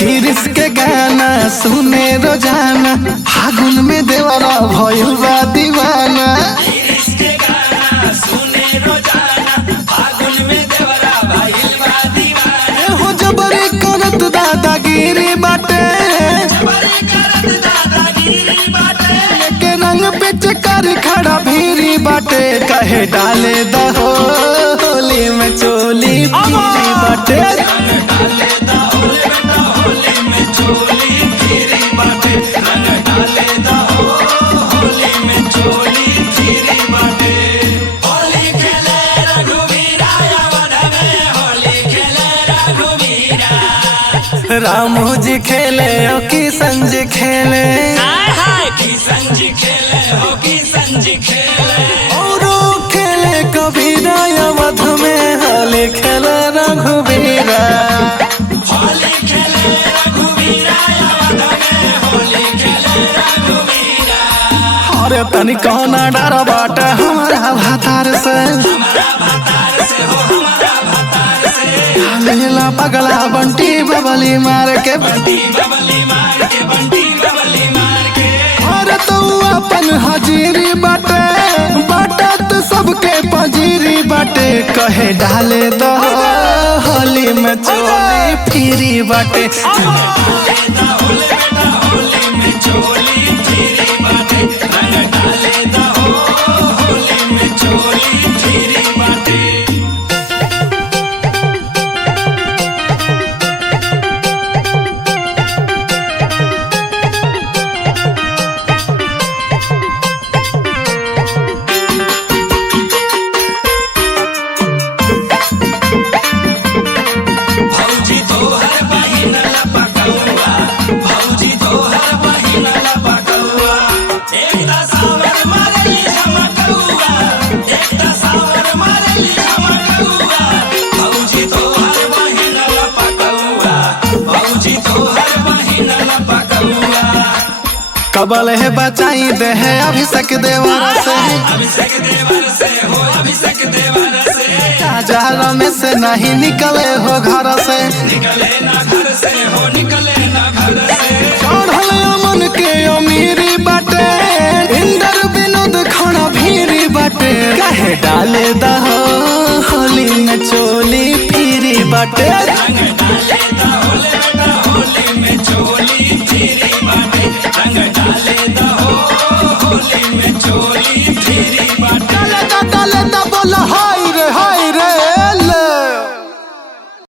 किरिस के गाना सुने रोजाना, फागुन में देवरा भइल बा दीवाना। हो जबरी करत दादागिरी बाटे, के रंग पे चकर खड़ा भीरी बाटे। कहे डाले दहो होली में चोली भीरी बाटे। रामू जी खेले हो किशन जी खेले, और खेले कबीरा अवध में होली खेले रघुवीरा। अरे तनी कौना डर बाटे हमारा भातार से, लेला पगला बंटी बबली मार के। अरे तू अपन हजीरी बाटे, बाटत सबके पजीरी बाटे। कहे डाले दो होली में चोली फिरी बाटे। कबल है बचाई दे है अभिषेक देवर से, राजा रमेश से नहीं निकले हो घर से। चढ़ल अमन के अमीरी बाटे, इंदर विनोद खड़ा भीरी बाटे। कहे डाले दहो होली में चोली फिरी बाटे।